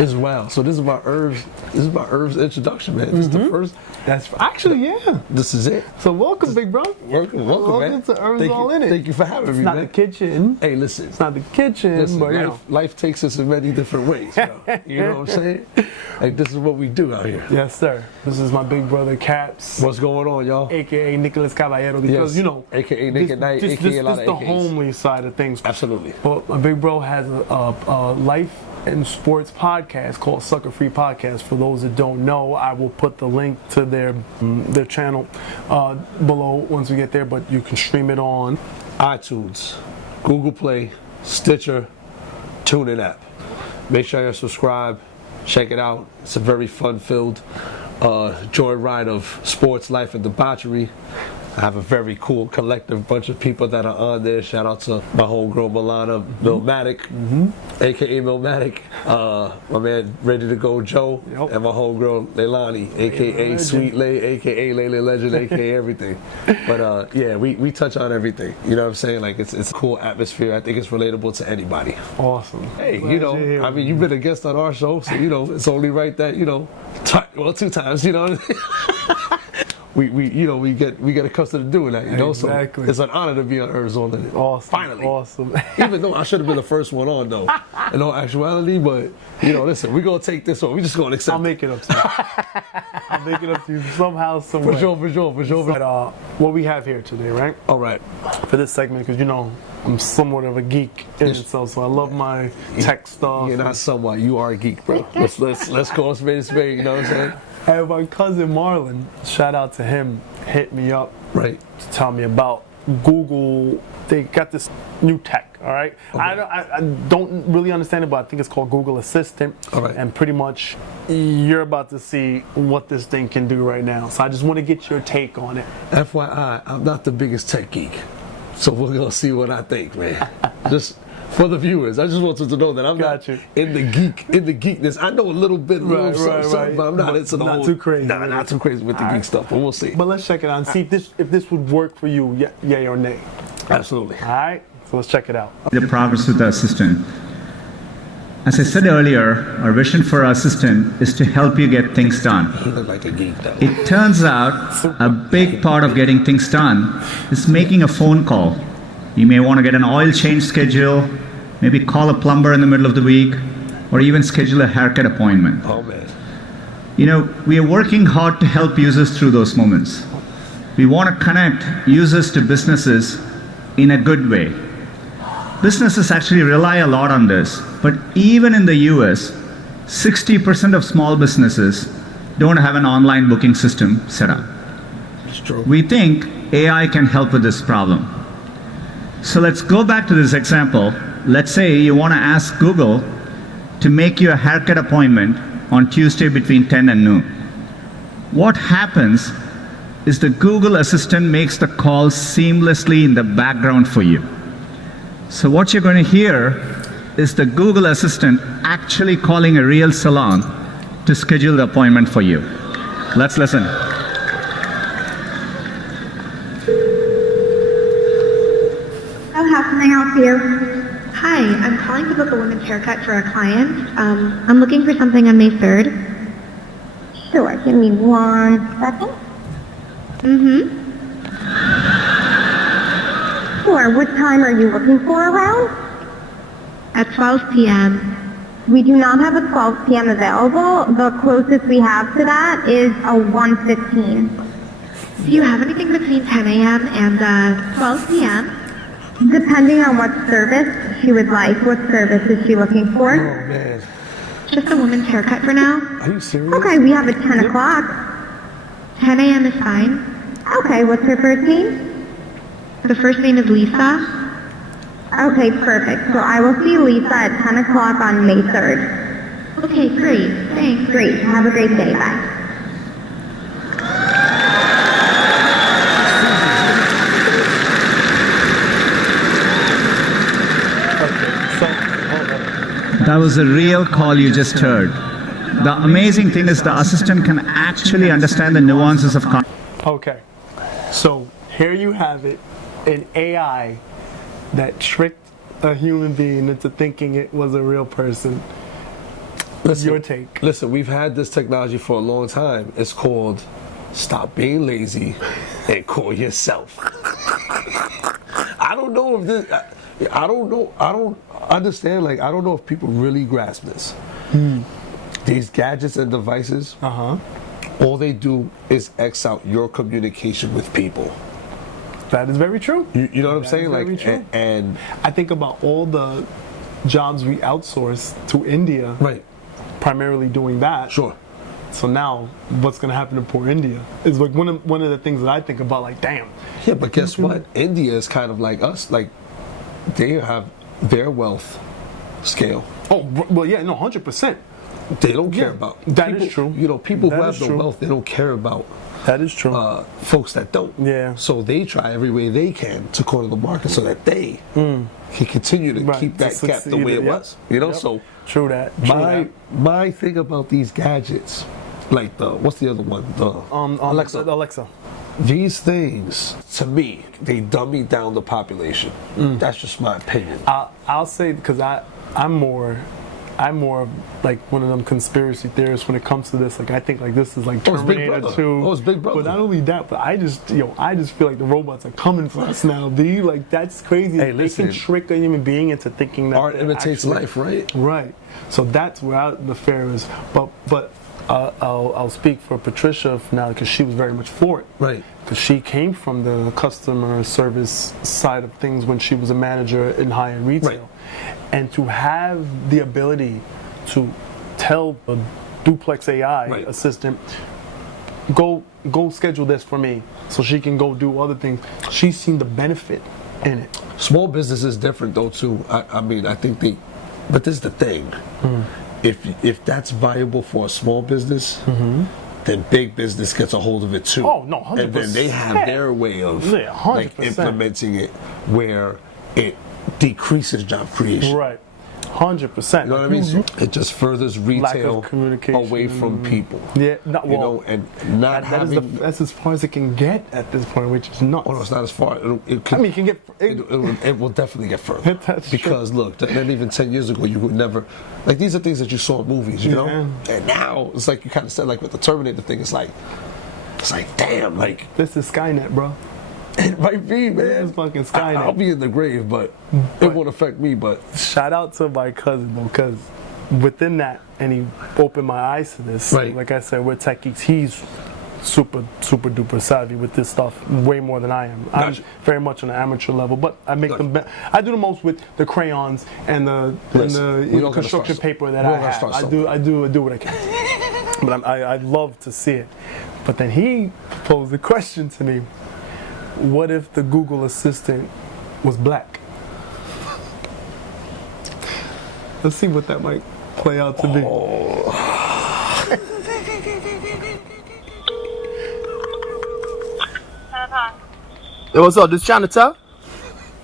It's wild. So this is about Irvz. This is about Irvz introduction, man. This is the first. That's actually, yeah. This is it. So welcome, big bro. Welcome, man. to Irvz All In It. Thank you for having me, It's not man. the kitchen. Hey, listen. It's not the kitchen, Listen, but you know. life takes us in many different ways. You know what I'm saying? Like, this is what we do out here. Yes, sir. This is my big brother, Caps. What's going on, y'all? AKA Nicholas Caballero, because, you know. AKA Naked Night, AKA a lot of the AKAs. homely side of things. Absolutely. Well, my big bro has a life and sports podcast called Sucka Free Podcast. For those that don't know, I will put the link to their channel below once we get there, but you can stream it on iTunes, Google Play, Stitcher, TuneIn app. Make sure you subscribe, check it out. It's a very fun-filled joyride of sports, life, and debauchery. I have a very cool collective bunch of people that are on there. Shout out to my homegirl Milana Milmatic, aka Milmatic, my man Ready to Go Joe, and my homegirl Leilani, aka Sweet Lay, aka Lele Legend, aka everything. But yeah, we touch on everything. You know what I'm saying? Like it's a cool atmosphere. I think it's relatable to anybody. Awesome. Hey, you know, I mean, you've been a guest on our show, so you know it's only right that well, 2 times, you know. We get accustomed to doing that, you know. Exactly. So it's an honor to be on Irvz All In It. Awesome. Finally. Awesome. Even though I should have been the first one on, though, in all actuality, but listen, we're gonna take this on. We just gonna accept. I'll make it up to you. I'll make it up to you somehow, some way. For sure. But, what we have here today, right? All right. For this segment, because I'm somewhat of a geek in itself, so I love my tech stuff. You're not somewhat. You are a geek, bro. Let's call a spade a spade. You know what I'm saying? And my cousin Marlon, shout out to him, hit me up to tell me about Google. They got this new tech, all right? Okay. I don't really understand it, but I think it's called Google Assistant. All right. And pretty much you're about to see what this thing can do right now. So I just want to get your take on it. FYI, I'm not the biggest tech geek, so we're going to see what I think, man. Just for the viewers, I just want you to know that I'm not in the geekness. I know a little bit, something, but I'm not into the whole. Too crazy. Nah, not too crazy with the geek stuff, but we'll see. But let's check it out and see if this would work for you, yay or nay. Absolutely. All right, so let's check it out. The progress with the assistant. As I said earlier, our vision for our assistant is to help you get things done. He looked like a geek, though. It turns out a big part of getting things done is making a phone call. You may want to get an oil change schedule, maybe call a plumber in the middle of the week, or even schedule a haircut appointment. Oh, man. You know, we are working hard to help users through those moments. We want to connect users to businesses in a good way. Businesses actually rely a lot on this, but even in the US, 60% of small businesses don't have an online booking system set up. It's true. We think AI can help with this problem. So let's go back to this example. Let's say you want to ask Google to make you a haircut appointment on Tuesday between 10 and noon. What happens is the Google Assistant makes the call seamlessly in the background for you. So what you're going to hear is the Google Assistant actually calling a real salon to schedule the appointment for you. Let's listen. How can I help you? Hi, I'm calling to book a women's haircut for a client. I'm looking for something on May 3rd. Sure, give me 1 second. Sure, what time are you looking for around? At 12 p.m. We do not have a 12 p.m. available. The closest we have to that is a 1:15. Do you have anything between 10 a.m. and 12 p.m.? Depending on what service she would like. What service is she looking for? Oh, man. Just a woman's haircut for now. Are you serious? Okay, we have at 10 o'clock. 10 a.m. is fine. Okay, what's her first name? The first name is Lisa. Okay, perfect. So I will see Lisa at 10 o'clock on May 3rd. Okay, great. Thanks. Great. Have a great day. Bye. That was a real call you just heard. The amazing thing is the assistant can actually understand the nuances of Okay, so here you have it, an AI that tricked a human being into thinking it was a real person. your take. Listen, we've had this technology for a long time. It's called stop being lazy and call yourself. I don't know if this. I don't know. I don't understand. Like, I don't know if people really grasp this. These gadgets and devices. All they do is X out your communication with people. That is very true. You know what I'm saying? Very Like, true. and I think about all the jobs we outsource to India, right, primarily doing that. sure. So now, what's going to happen to poor India is like one of the things that I think about. Like, damn. Yeah, but guess what? India is kind of like us. Like, they have their wealth scale. Oh, well, yeah, no, 100%. They don't care Yeah, about that people, is true. You know, people That who have is the true. wealth, they don't care about That is true. folks that don't. Yeah. So they try every way they can to corner the market so that they can continue to Right, keep to that gap the succeed, way it yep. was. You know, Yep. so True that. True that. my thing about these gadgets, like what's the other one? The Alexa. Alexa. These things, to me, they dummy down the population. That's just my opinion. I'll say because I'm more of like one of them conspiracy theorists when it comes to this. Like, I think like this is like Oh, it's Big Terminator Brother. 2. Oh, it's Big Brother. But not only that, but I just feel like the robots are coming for us now, B. Like, that's crazy. Hey, They listen. can trick a human being into thinking that Art they're imitates actually- life, right? Right. So that's where the fear is. But I'll speak for Patricia now because she was very much for it. Right. Because she came from the customer service side of things when she was a manager in high-end retail. Right. And to have the ability to tell a Duplex AI Right. assistant, go schedule this for me so she can go do other things. She's seen the benefit in it. Small business is different though too. I mean, I think but this is the thing. If that's viable for a small business, then big business gets a hold of it too. Oh, no, And then they have 100%. their way of Yeah, 100%. like implementing it where it decreases job creation. Right. 100%. You know what I mean? So it just furthers retail communication. away from people. Yeah, You know, and not having. that's as far as it can get at this point, which is nuts. Oh, no, it's not as far. It I mean, you can get. it will definitely get further. That's Because look, then even 10 years ago, you would never, like, these are things that you saw in movies, you know? Yeah. And now, it's like you kind of said, like with the Terminator thing, it's like, damn, like, This is Skynet, bro. it might be, man. This is fucking Skynet. I'll be in the grave, but it won't affect me, but. Shout out to my cousin though, because within that, and he opened my eyes to this. Right. Like I said, we're techies. He's super duper savvy with this stuff, way more than I am. Gotcha. I'm very much on an amateur level, but I make Gotcha. them. I do the most with the crayons and the Listen, we don't gotta construction start paper that we I don't gotta have. start I do what I can. But I love to see it. But then he posed a question to me. What if the Google Assistant was black? Let's see what that might play out to be. Yo, what's up? This Chinatown?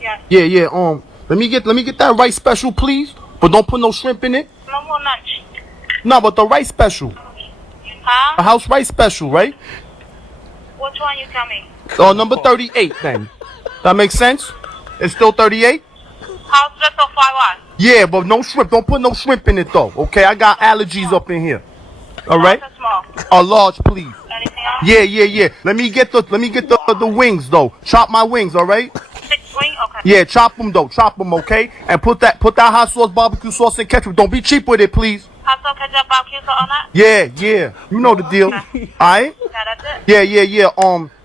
Yes. Yeah. Let me get that rice special, please. But don't put no shrimp in it. No more lunch. No, but the rice special, a Huh? house rice special, right? Which one you tell me? Number 38. Then that makes sense. It's still 38. House dress or fly one? Yeah, but no shrimp. Don't put no shrimp in it though. Okay, I got allergies up in here. All right. Large or small? A large, please. Anything else? Yeah. Let me get the wings though. Chop my wings, all right? 6 wing? Okay. Yeah, chop them though. Chop them, okay? And put that hot sauce, barbecue sauce, and ketchup. Don't be cheap with it, please. Hot sauce, ketchup, barbecue sauce on that? Yeah. You know the deal. All right? Yeah, that's it. Yeah.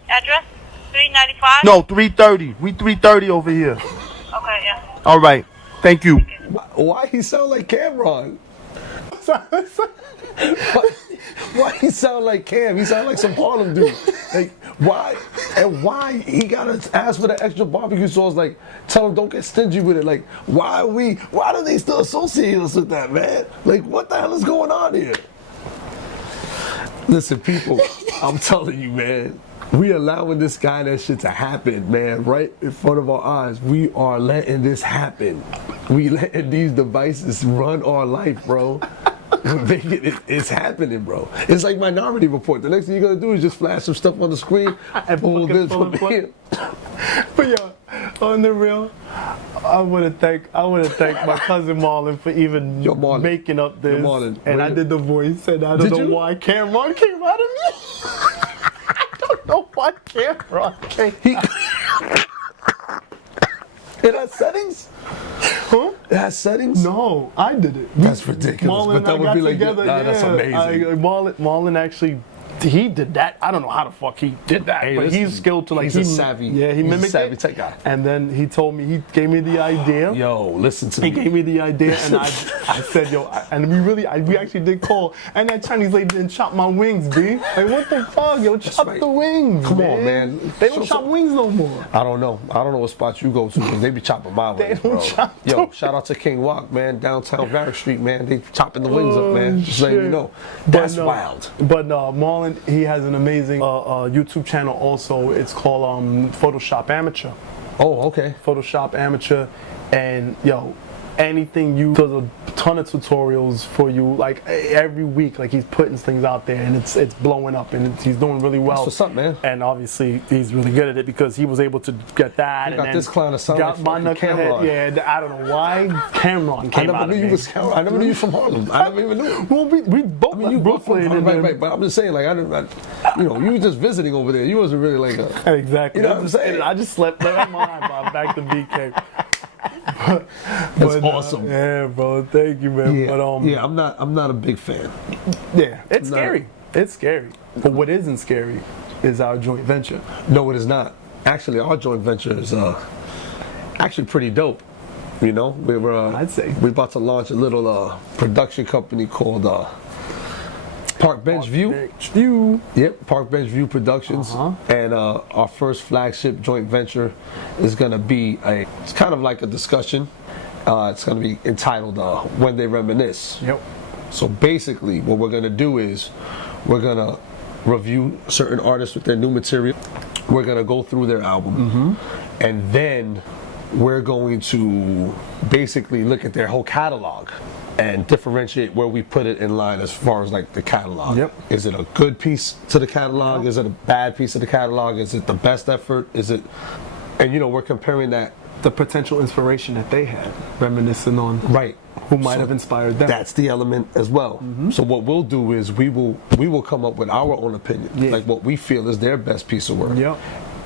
Address? 395? No, 330. We 330 over here. Okay, yeah. All right. Thank you. Why he sound like Cameron? Why he sound like Cam? He sound like some Harlem dude. Like, why he gotta ask for the extra barbecue sauce? Like, tell him don't get stingy with it. Like, why do they still associate us with that, man? Like, what the hell is going on here? Listen, people, I'm telling you, man, we allowing this guy that shit to happen, man, right in front of our eyes. We are letting this happen. We letting these devices run our life, bro. It's happening, bro. It's like Minority Report. The next thing you're gonna do is just flash some stuff on the screen and pull this from here. But yeah, on the real, I want to thank my cousin Marlon for even Yo, Marlon. making up this. Yo, Marlon, and I did the voice, and I don't Did know you? why Cameron came out of me. I don't know why Cameron came. It has settings? Huh? It has settings? No, I did it. That's ridiculous. Marlon but and that I would got be like, together. nah, that's amazing. Marlon actually, he did that. I don't know how the fuck he did that, Hey, but listen, he's skilled to like. he's a savvy. Yeah, he he's a mimicked savvy it. tech guy. And then he told me, he gave me the idea. Yo, listen to He me. gave me the idea, and I said, yo, and we actually did call, and that Chinese lady didn't chop my wings, B. Like, what the fuck, yo, chop right. the wings. Come on, man. They don't So- chop wings no more. I don't know what spots you go to because they be chopping my wings, don't bro. chop Yo, them. shout out to King Walk, man, downtown Barrack Street, man. They chopping the wings up, man. Just letting you shit. know. That's wild. But Marlon, he has an amazing YouTube channel also. It's called Photoshop Amateur. Oh, okay. Photoshop Amateur, and yo, anything you does a ton of tutorials for you, like every week, like he's putting things out there, and it's blowing up, and he's doing really well. That's what's up, man. And obviously he's really good at it because he was able to get that. You and got then this clown to sound got like my fucking knucklehead. Cameron. Yeah, I don't know why Cameron I came never out knew of you me. was. I never knew you from Harlem. I never even knew. Well, we both I mean, you left grew up from Brooklyn, Harlem, and then, right? But I'm just saying, like, you were just visiting over there. You wasn't really like a. exactly. You know what I'm saying? I just slept there. I'm back to BK. That's awesome. Yeah, bro. Thank you, man. Yeah, But yeah, I'm not a big fan. yeah, it's No. scary. It's scary. But what isn't scary is our joint venture. No, it is not. Actually, our joint venture is actually pretty dope. You know, I'd say. we're about to launch a little production company called Park Bench View. View. Yep, Park Bench View Productions. Uh-huh. And our first flagship joint venture is going to be it's kind of like a discussion. It's going to be entitled When They Reminisce. Yep. So basically, what we're going to do is we're going to review certain artists with their new material. We're going to go through their album. And then we're going to basically look at their whole catalog and differentiate where we put it in line as far as like the catalog. Yep. Is it a good piece to the catalog? Is it a bad piece of the catalog? Is it the best effort? And we're comparing that. The potential inspiration that they had, reminiscing on Right. who might have inspired them. That's the element as well. So what we'll do is we will come up with our own opinion, like what we feel is their best piece of work, Yep.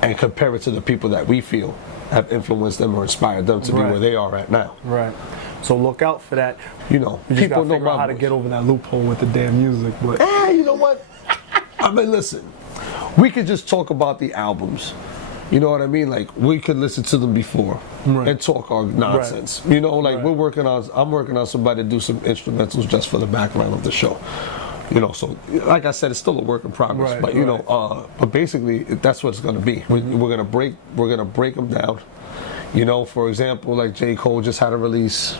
and compare it to the people that we feel have influenced them or inspired them to be Right. where they are at now. Right. So look out for that. You know, We just people gotta know figure out my how to voice. get over that loophole with the damn music. But You know what? I mean, listen, we could just talk about the albums. You know what I mean? Like, we could listen to them before Right. and talk our nonsense. You know, like Right. I'm working on somebody to do some instrumentals just for the background of the show. You know, so like I said, it's still a work in progress. Right, but but basically, that's what it's going to be. We're gonna break them down. You know, for example, like J. Cole just had a release.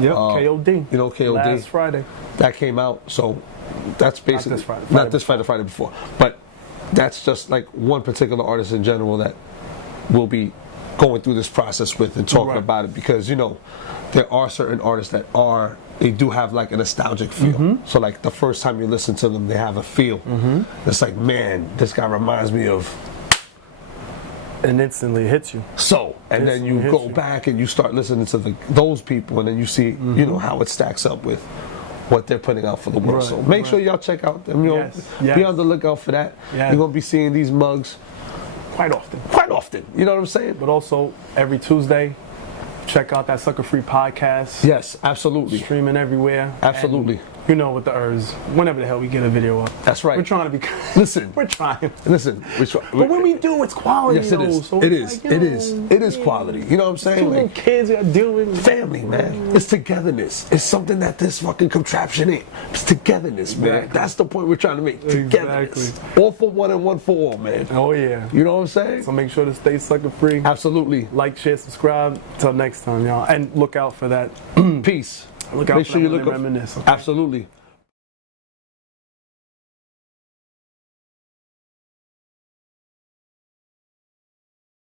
yep, KOD. You know, KOD. Last Friday. That came out, so that's basically this Friday. not this Friday, the Friday before, but that's just like one particular artist in general that we'll be going through this process with and talking Right. about it, because there are certain artists that they do have like a nostalgic feel. So like the first time you listen to them, they have a feel. It's like, man, this guy reminds me of. And instantly hits you. So, and then you Instantly go hits you. back and you start listening to those people, and then you see, how it stacks up with what they're putting out for the world. Right, So make sure y'all check out them. Yes, yes. Be on the lookout for that. Yes. You're gonna be seeing these mugs Quite often. quite often. You know what I'm saying? But also, every Tuesday, check out that Sucker Free podcast. Yes, absolutely. Streaming everywhere. Absolutely. And you know, with the Irvz, whenever the hell we get a video up. That's right. We're trying to be. Listen. We're trying. Listen, But when we do, it's quality. yes, it though, is. So It it's is. like, It is. It is quality. You know what I'm Two saying? little Like, kids are doing. family, man. It's togetherness. It's something that this fucking contraption ain't. It's togetherness, man. Exactly. That's the point we're trying to make. Togetherness. All for one and one for all, man. Oh yeah. You know what I'm saying? So make sure to stay sucker free. Absolutely. Like, share, subscribe. Till next time, y'all. And look out for that. Peace. Look out Make for sure that you when look they up. reminisce. Okay? Absolutely.